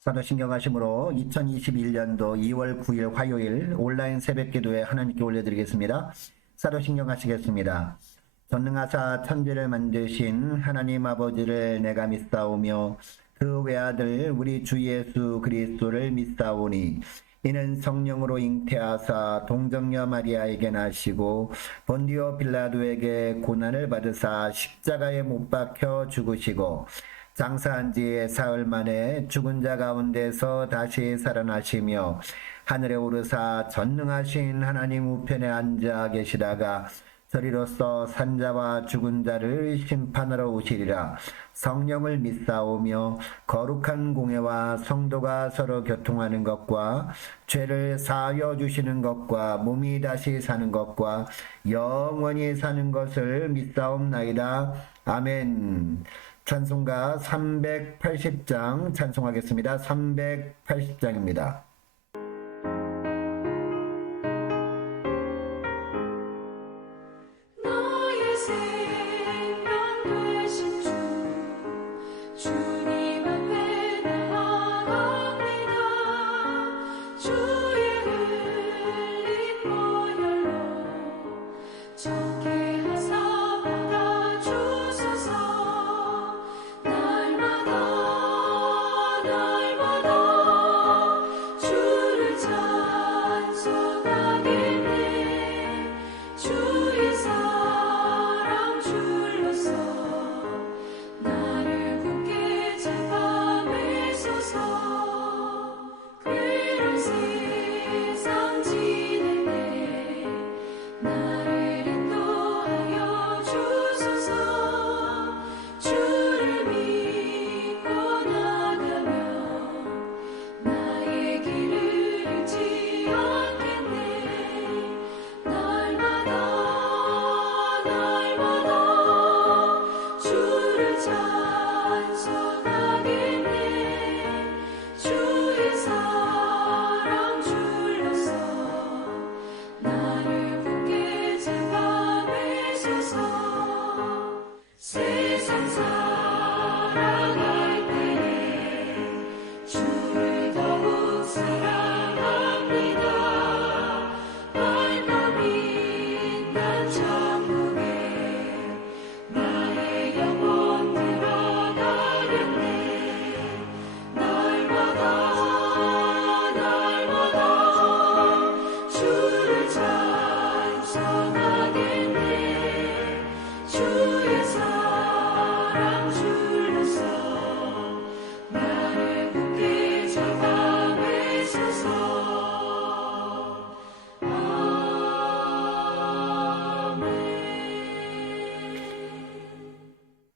사도신경하심으로 2021년도 2월 9일 화요일 온라인 새벽기도에 하나님께 올려드리겠습니다. 사도신경하시겠습니다. 전능하사 천지를 만드신 하나님 아버지를 내가 믿사오며 그 외아들 우리 주 예수 그리스도를 믿사오니 이는 성령으로 잉태하사 동정녀 마리아에게 나시고 본디오 빌라도에게 고난을 받으사 십자가에 못 박혀 죽으시고 장사한 지 사흘 만에 죽은 자 가운데서 다시 살아나시며 하늘에 오르사 전능하신 하나님 우편에 앉아 계시다가 저리로서 산자와 죽은 자를 심판하러 오시리라. 성령을 믿사오며 거룩한 공회와 성도가 서로 교통하는 것과 죄를 사하여 주시는 것과 몸이 다시 사는 것과 영원히 사는 것을 믿사옵나이다. 아멘. 찬송가 380장 찬송하겠습니다. 380장입니다.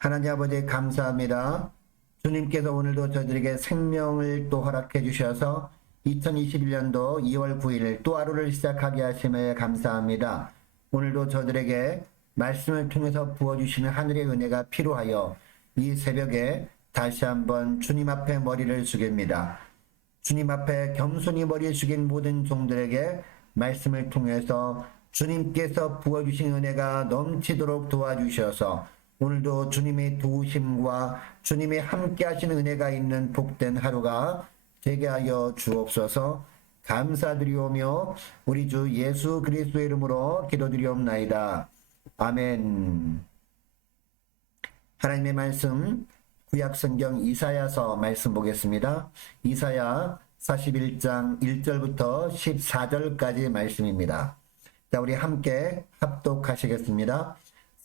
하나님 아버지 감사합니다. 주님께서 오늘도 저희들에게 생명을 또 허락해 주셔서 2021년도 2월 9일 또 하루를 시작하게 하심에 감사합니다. 오늘도 저들에게 말씀을 통해서 부어주시는 하늘의 은혜가 필요하여 이 새벽에 다시 한번 주님 앞에 머리를 숙입니다. 주님 앞에 겸손히 머리를 숙인 모든 종들에게 말씀을 통해서 주님께서 부어주신 은혜가 넘치도록 도와주셔서 오늘도 주님의 도우심과 주님의 함께 하시는 은혜가 있는 복된 하루가 되게 하여 주옵소서. 감사드리오며 우리 주 예수 그리스도의 이름으로 기도드리옵나이다. 아멘. 하나님의 말씀 구약성경 이사야서 말씀 보겠습니다. 이사야 41장 1절부터 14절까지 말씀입니다. 자, 우리 함께 합독하시겠습니다.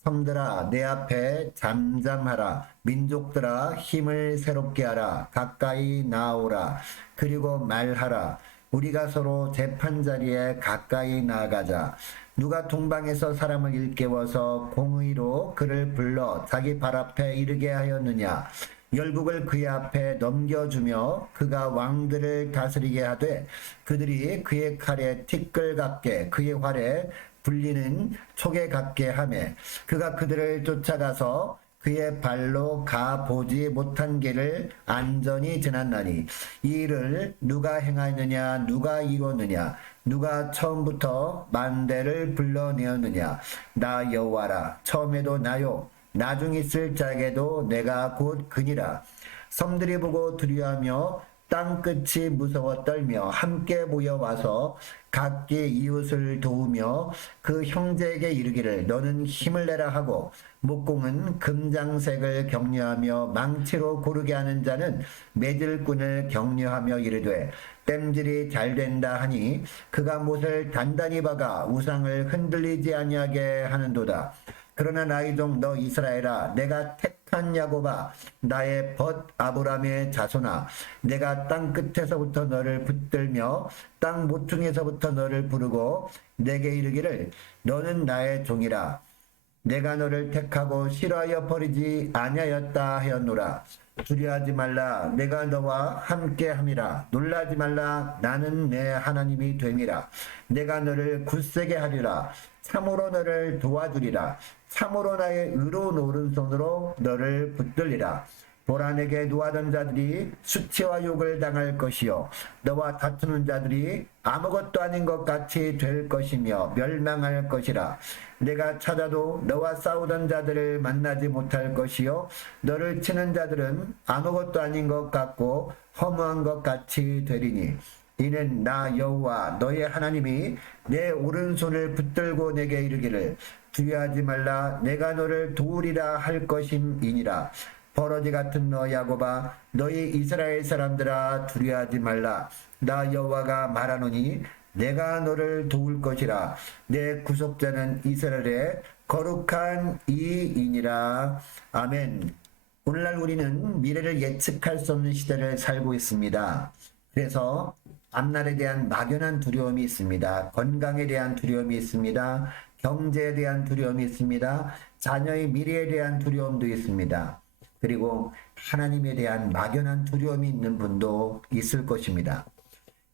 섬들아 내 앞에 잠잠하라. 민족들아 힘을 새롭게 하라. 가까이 나오라. 그리고 말하라. 우리가 서로 재판자리에 가까이 나아가자. 누가 동방에서 사람을 일깨워서 공의로 그를 불러 자기 발 앞에 이르게 하였느냐. 열국을 그의 앞에 넘겨주며 그가 왕들을 다스리게 하되 그들이 그의 칼에 티끌 같게 그의 활에 불리는 촉에 같게 하매 그가 그들을 쫓아가서 그의 발로 가보지 못한 길을 안전히 지났나니 이 일을 누가 행하였느냐 누가 이뤘느냐 누가 처음부터 만대를 불러내었느냐 나 여호와라 처음에도 나요 나중 있을 자에게도 내가 곧 그니라. 섬들이 보고 두려워하며 땅끝이 무서워 떨며 함께 모여와서 각기 이웃을 도우며 그 형제에게 이르기를 너는 힘을 내라 하고 목공은 금장색을 격려하며 망치로 고르게 하는 자는 매질꾼을 격려하며 이르되 땜질이 잘 된다 하니 그가 못을 단단히 박아 우상을 흔들리지 아니하게 하는도다. 그러나 나의 종 너 이스라엘아 내가 택한 야곱아 나의 벗 아브라함의 자손아 내가 땅 끝에서부터 너를 붙들며 땅 모퉁이에서부터 너를 부르고 내게 이르기를 너는 나의 종이라 내가 너를 택하고 싫어하여 버리지 아니하였다 하였노라. 두려워하지 말라 내가 너와 함께함이라. 놀라지 말라 나는 내 하나님이 됨이라. 내가 너를 굳세게 하리라. 참으로 너를 도와주리라. 참으로 나의 의로운 오른손으로 너를 붙들리라. 보라 내게 노하던 자들이 수치와 욕을 당할 것이요 너와 다투는 자들이 아무것도 아닌 것 같이 될 것이며 멸망할 것이라. 내가 찾아도 너와 싸우던 자들을 만나지 못할 것이요 너를 치는 자들은 아무것도 아닌 것 같고 허무한 것 같이 되리니 이는 나 여호와 너의 하나님이 내 오른손을 붙들고 내게 이르기를 두려워하지 말라 내가 너를 도우리라 할 것임이니라. 버러지 같은 너 야곱아 너희 이스라엘 사람들아 두려워하지 말라. 나 여호와가 말하노니 내가 너를 도울 것이라. 내 구속자는 이스라엘의 거룩한 이이니라. 아멘. 오늘날 우리는 미래를 예측할 수 없는 시대를 살고 있습니다. 그래서 앞날에 대한 막연한 두려움이 있습니다. 건강에 대한 두려움이 있습니다. 경제에 대한 두려움이 있습니다. 자녀의 미래에 대한 두려움도 있습니다. 그리고 하나님에 대한 막연한 두려움이 있는 분도 있을 것입니다.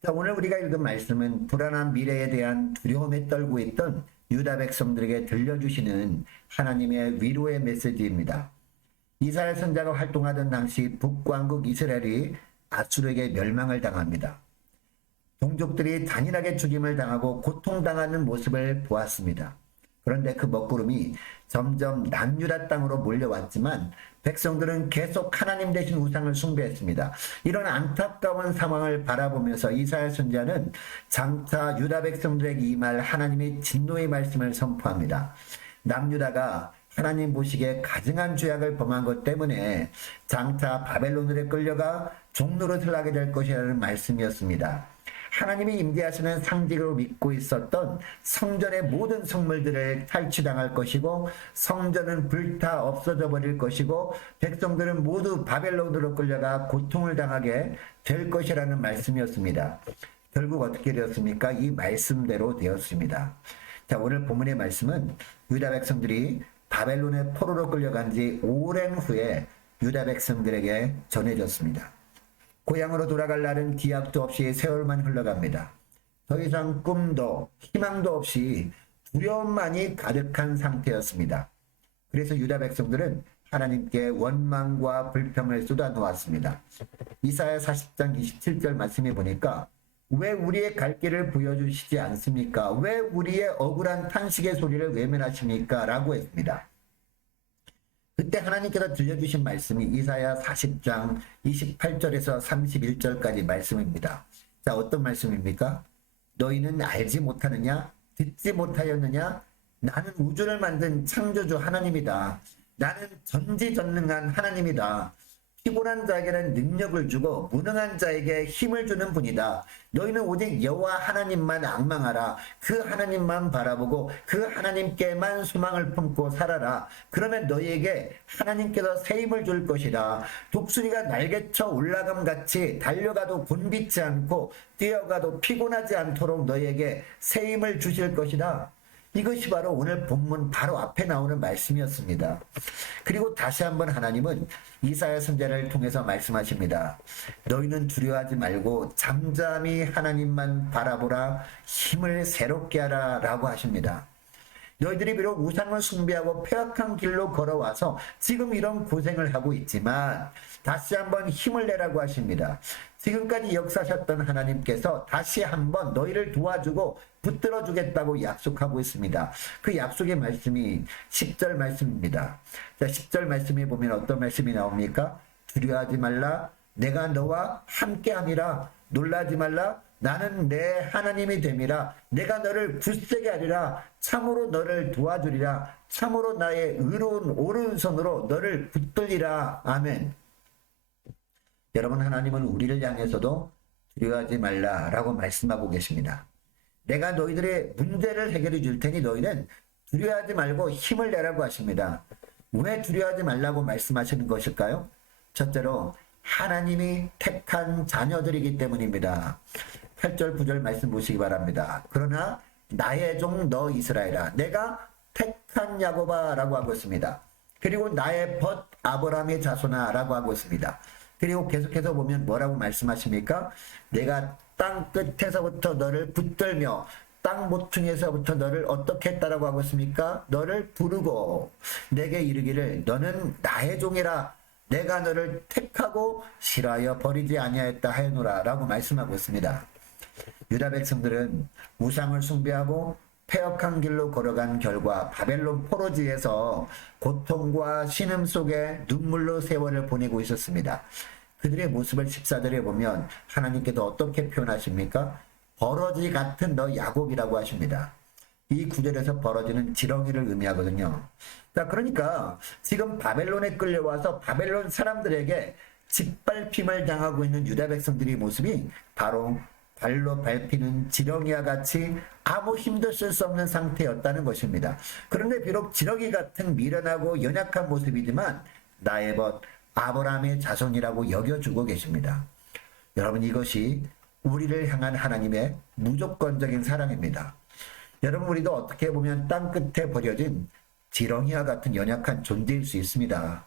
자, 오늘 우리가 읽은 말씀은 불안한 미래에 대한 두려움에 떨고 있던 유다 백성들에게 들려주시는 하나님의 위로의 메시지입니다. 이사야 선자가 활동하던 당시 북왕국 이스라엘이 아수르에게 멸망을 당합니다. 동족들이 잔인하게 죽임을 당하고 고통당하는 모습을 보았습니다. 그런데 그 먹구름이 점점 남유다 땅으로 몰려왔지만 백성들은 계속 하나님 대신 우상을 숭배했습니다. 이런 안타까운 상황을 바라보면서 이사야 선지자는 장차 유다 백성들에게 임할 하나님의 진노의 말씀을 선포합니다. 남유다가 하나님 보시기에 가증한 죄악을 범한 것 때문에 장차 바벨론으로 끌려가 종노릇을 하게 될 것이라는 말씀이었습니다. 하나님이 임재하시는 상징으로 믿고 있었던 성전의 모든 성물들을 탈취당할 것이고 성전은 불타 없어져 버릴 것이고 백성들은 모두 바벨론으로 끌려가 고통을 당하게 될 것이라는 말씀이었습니다. 결국 어떻게 되었습니까? 이 말씀대로 되었습니다. 자, 오늘 본문의 말씀은 유다 백성들이 바벨론의 포로로 끌려간 지 오랜 후에 유다 백성들에게 전해졌습니다. 고향으로 돌아갈 날은 기약도 없이 세월만 흘러갑니다. 더 이상 꿈도 희망도 없이 두려움만이 가득한 상태였습니다. 그래서 유다 백성들은 하나님께 원망과 불평을 쏟아놓았습니다. 이사야 40장 27절 말씀해 보니까 왜 우리의 갈 길을 보여주시지 않습니까? 왜 우리의 억울한 탄식의 소리를 외면하십니까? 라고 했습니다. 그때 하나님께서 들려주신 말씀이 이사야 40장 28절에서 31절까지 말씀입니다. 자, 어떤 말씀입니까? 너희는 알지 못하느냐? 듣지 못하였느냐? 나는 우주를 만든 창조주 하나님이다. 나는 전지전능한 하나님이다. 피곤한 자에게는 능력을 주고 무능한 자에게 힘을 주는 분이다. 너희는 오직 여호와 하나님만 앙망하라. 그 하나님만 바라보고 그 하나님께만 소망을 품고 살아라. 그러면 너희에게 하나님께서 새 힘을 줄 것이다. 독수리가 날개쳐 올라감같이 달려가도 곤비치 않고 뛰어가도 피곤하지 않도록 너희에게 새 힘을 주실 것이다. 이것이 바로 오늘 본문 바로 앞에 나오는 말씀이었습니다. 그리고 다시 한번 하나님은 이사야 선지자를 통해서 말씀하십니다. 너희는 두려워하지 말고 잠잠히 하나님만 바라보라. 힘을 새롭게 하라 라고 하십니다. 너희들이 비록 우상을 숭배하고 폐악한 길로 걸어와서 지금 이런 고생을 하고 있지만 다시 한번 힘을 내라고 하십니다. 지금까지 역사하셨던 하나님께서 다시 한번 너희를 도와주고 붙들어 주겠다고 약속하고 있습니다. 그 약속의 말씀이 10절 말씀입니다. 자, 10절 말씀에 보면 어떤 말씀이 나옵니까? 두려워하지 말라. 내가 너와 함께함이라. 놀라지 말라. 나는 내 하나님이 됨이라. 내가 너를 굳세게 하리라. 참으로 너를 도와주리라. 참으로 나의 의로운 오른손으로 너를 붙들리라. 아멘. 여러분, 하나님은 우리를 향해서도 두려워하지 말라라고 말씀하고 계십니다. 내가 너희들의 문제를 해결해 줄 테니 너희는 두려워하지 말고 힘을 내라고 하십니다. 왜 두려워하지 말라고 말씀하시는 것일까요? 첫째로 하나님이 택한 자녀들이기 때문입니다. 8절 9절 말씀 보시기 바랍니다. 그러나 나의 종 너 이스라엘아, 내가 택한 야곱아 라고 하고 있습니다. 그리고 나의 벗 아브라함의 자손아 라고 하고 있습니다. 그리고 계속해서 보면 뭐라고 말씀하십니까? 내가 땅 끝에서부터 너를 붙들며 땅 모퉁이에서부터 너를 어떻게 했다라고 하고 있습니까? 너를 부르고 내게 이르기를 너는 나의 종이라. 내가 너를 택하고 싫어하여 버리지 아니하였다 하였노라 라고 말씀하고 있습니다. 유다 백성들은 우상을 숭배하고 패역한 길로 걸어간 결과 바벨론 포로지에서 고통과 신음 속에 눈물로 세월을 보내고 있었습니다. 그들의 모습을 14절에 보면 하나님께서 어떻게 표현하십니까? 버러지 같은 너 야곱이라고 하십니다. 이 구절에서 버러지는 지렁이를 의미하거든요. 자, 그러니까 지금 바벨론에 끌려와서 바벨론 사람들에게 짓밟힘을 당하고 있는 유다 백성들의 모습이 바로 발로 밟히는 지렁이와 같이 아무 힘도 쓸 수 없는 상태였다는 것입니다. 그런데 비록 지렁이 같은 미련하고 연약한 모습이지만 나의 벗 아브라함의 자손이라고 여겨주고 계십니다. 여러분, 이것이 우리를 향한 하나님의 무조건적인 사랑입니다. 여러분, 우리도 어떻게 보면 땅 끝에 버려진 지렁이와 같은 연약한 존재일 수 있습니다.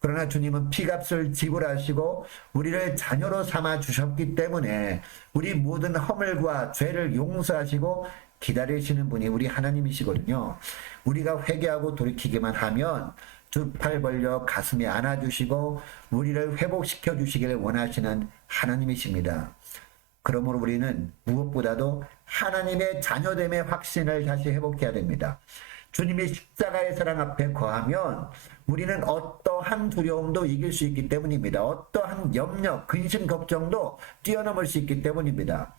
그러나 주님은 피값을 지불하시고 우리를 자녀로 삼아 주셨기 때문에 우리 모든 허물과 죄를 용서하시고 기다리시는 분이 우리 하나님이시거든요. 우리가 회개하고 돌이키기만 하면 두 팔 벌려 가슴에 안아주시고 우리를 회복시켜 주시기를 원하시는 하나님이십니다. 그러므로 우리는 무엇보다도 하나님의 자녀됨의 확신을 다시 회복해야 됩니다. 주님의 십자가의 사랑 앞에 거하면 우리는 어떠한 두려움도 이길 수 있기 때문입니다. 어떠한 염려, 근심, 걱정도 뛰어넘을 수 있기 때문입니다.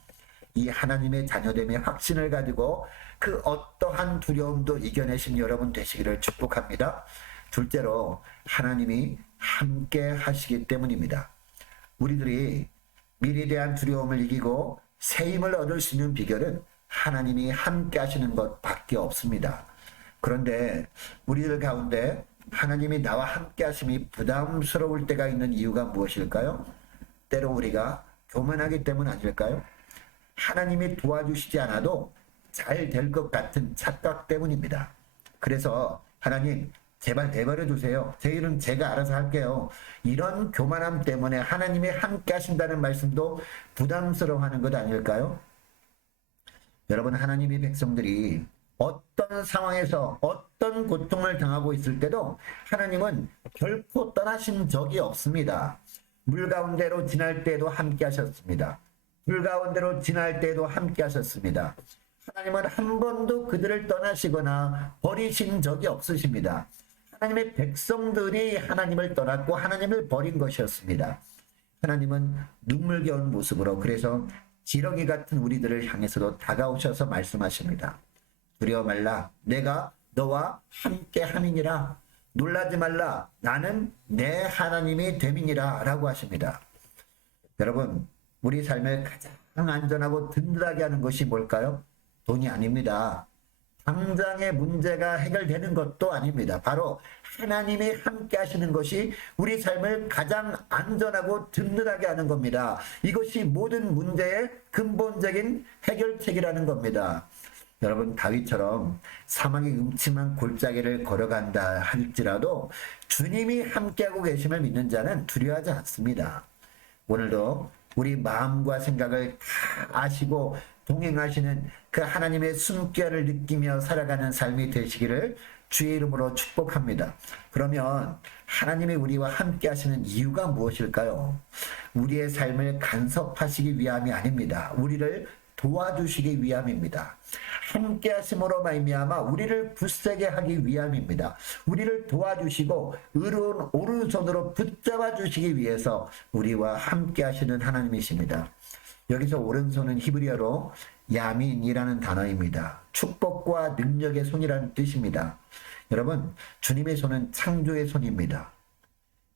이 하나님의 자녀됨의 확신을 가지고 그 어떠한 두려움도 이겨내신 여러분 되시기를 축복합니다. 둘째로 하나님이 함께 하시기 때문입니다. 우리들이 미래에 대한 두려움을 이기고 새 힘을 얻을 수 있는 비결은 하나님이 함께 하시는 것밖에 없습니다. 그런데 우리들 가운데 하나님이 나와 함께 하심이 부담스러울 때가 있는 이유가 무엇일까요? 때로 우리가 교만하기 때문 아닐까요? 하나님이 도와주시지 않아도 잘 될 것 같은 착각 때문입니다. 그래서 하나님 제발 내버려 두세요. 제 일은 제가 알아서 할게요. 이런 교만함 때문에 하나님이 함께 하신다는 말씀도 부담스러워하는 것 아닐까요? 여러분, 하나님의 백성들이 어떤 상황에서 어떤 고통을 당하고 있을 때도 하나님은 결코 떠나신 적이 없습니다. 물 가운데로 지날 때도 함께 하셨습니다. 불 가운데로 지날 때도 함께 하셨습니다. 하나님은 한 번도 그들을 떠나시거나 버리신 적이 없으십니다. 하나님의 백성들이 하나님을 떠났고 하나님을 버린 것이었습니다. 하나님은 눈물겨운 모습으로, 그래서 지렁이 같은 우리들을 향해서도 다가오셔서 말씀하십니다. 두려워 말라. 내가 너와 함께 함이니라. 놀라지 말라. 나는 내 하나님이 됨이니라 라고 하십니다. 여러분, 우리 삶을 가장 안전하고 든든하게 하는 것이 뭘까요? 돈이 아닙니다. 당장의 문제가 해결되는 것도 아닙니다. 바로 하나님이 함께 하시는 것이 우리 삶을 가장 안전하고 든든하게 하는 겁니다. 이것이 모든 문제의 근본적인 해결책이라는 겁니다. 여러분, 다윗처럼 사망의 음침한 골짜기를 걸어간다 할지라도 주님이 함께하고 계심을 믿는 자는 두려워하지 않습니다. 오늘도 우리 마음과 생각을 다 아시고 동행하시는 그 하나님의 숨결을 느끼며 살아가는 삶이 되시기를 주의 이름으로 축복합니다. 그러면 하나님이 우리와 함께 하시는 이유가 무엇일까요? 우리의 삶을 간섭하시기 위함이 아닙니다. 우리를 도와주시기 위함입니다. 함께 하심으로 말미암아 우리를 굳세게 하기 위함입니다. 우리를 도와주시고 의로운 오른손으로 붙잡아 주시기 위해서 우리와 함께 하시는 하나님이십니다. 여기서 오른손은 히브리어로 야민이라는 단어입니다. 축복과 능력의 손이라는 뜻입니다. 여러분, 주님의 손은 창조의 손입니다.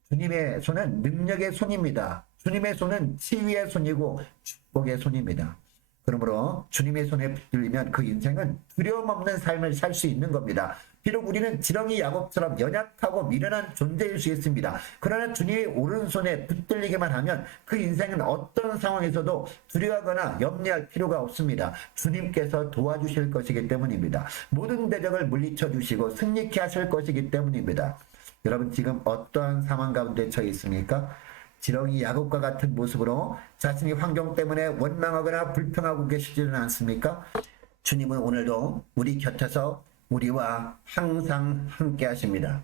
주님의 손은 능력의 손입니다. 주님의 손은 치유의 손이고 축복의 손입니다. 그러므로 주님의 손에 붙들리면 그 인생은 두려움 없는 삶을 살 수 있는 겁니다. 비록 우리는 지렁이 야곱처럼 연약하고 미련한 존재일 수 있습니다. 그러나 주님의 오른손에 붙들리기만 하면 그 인생은 어떤 상황에서도 두려워하거나 염려할 필요가 없습니다. 주님께서 도와주실 것이기 때문입니다. 모든 대적을 물리쳐 주시고 승리케 하실 것이기 때문입니다. 여러분, 지금 어떠한 상황 가운데 처해 있습니까? 지렁이 야곱과 같은 모습으로 자신의 환경 때문에 원망하거나 불평하고 계시지는 않습니까? 주님은 오늘도 우리 곁에서 우리와 항상 함께 하십니다.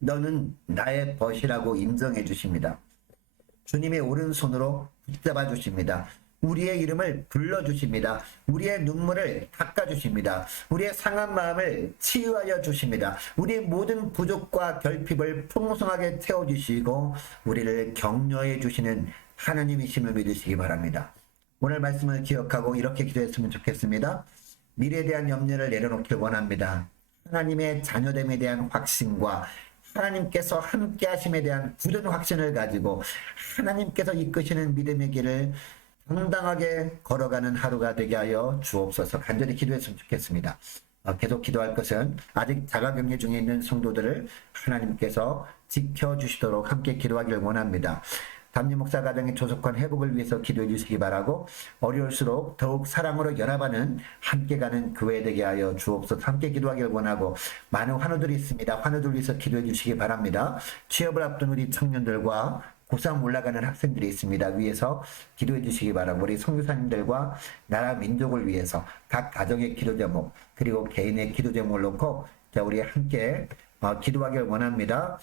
너는 나의 벗이라고 인정해 주십니다. 주님의 오른손으로 붙잡아 주십니다. 우리의 이름을 불러주십니다. 우리의 눈물을 닦아주십니다. 우리의 상한 마음을 치유하여 주십니다. 우리의 모든 부족과 결핍을 풍성하게 채워주시고 우리를 격려해 주시는 하나님이심을 믿으시기 바랍니다. 오늘 말씀을 기억하고 이렇게 기도했으면 좋겠습니다. 미래에 대한 염려를 내려놓길 원합니다. 하나님의 자녀됨에 대한 확신과 하나님께서 함께 하심에 대한 굳은 확신을 가지고 하나님께서 이끄시는 믿음의 길을 당당하게 걸어가는 하루가 되게 하여 주옵소서. 간절히 기도했으면 좋겠습니다. 계속 기도할 것은 아직 자가격리 중에 있는 성도들을 하나님께서 지켜주시도록 함께 기도하기를 원합니다. 담임 목사 가정의 조속한 회복을 위해서 기도해 주시기 바라고, 어려울수록 더욱 사랑으로 연합하는 함께 가는 교회 되게 하여 주옵소서. 함께 기도하기를 원하고, 많은 환우들이 있습니다. 환우들 위해서 기도해 주시기 바랍니다. 취업을 앞둔 우리 청년들과 고3 올라가는 학생들이 있습니다. 위해서 기도해 주시기 바라고, 우리 선교사님들과 나라 민족을 위해서 각 가정의 기도 제목 그리고 개인의 기도 제목을 놓고 우리 함께 기도하기를 원합니다.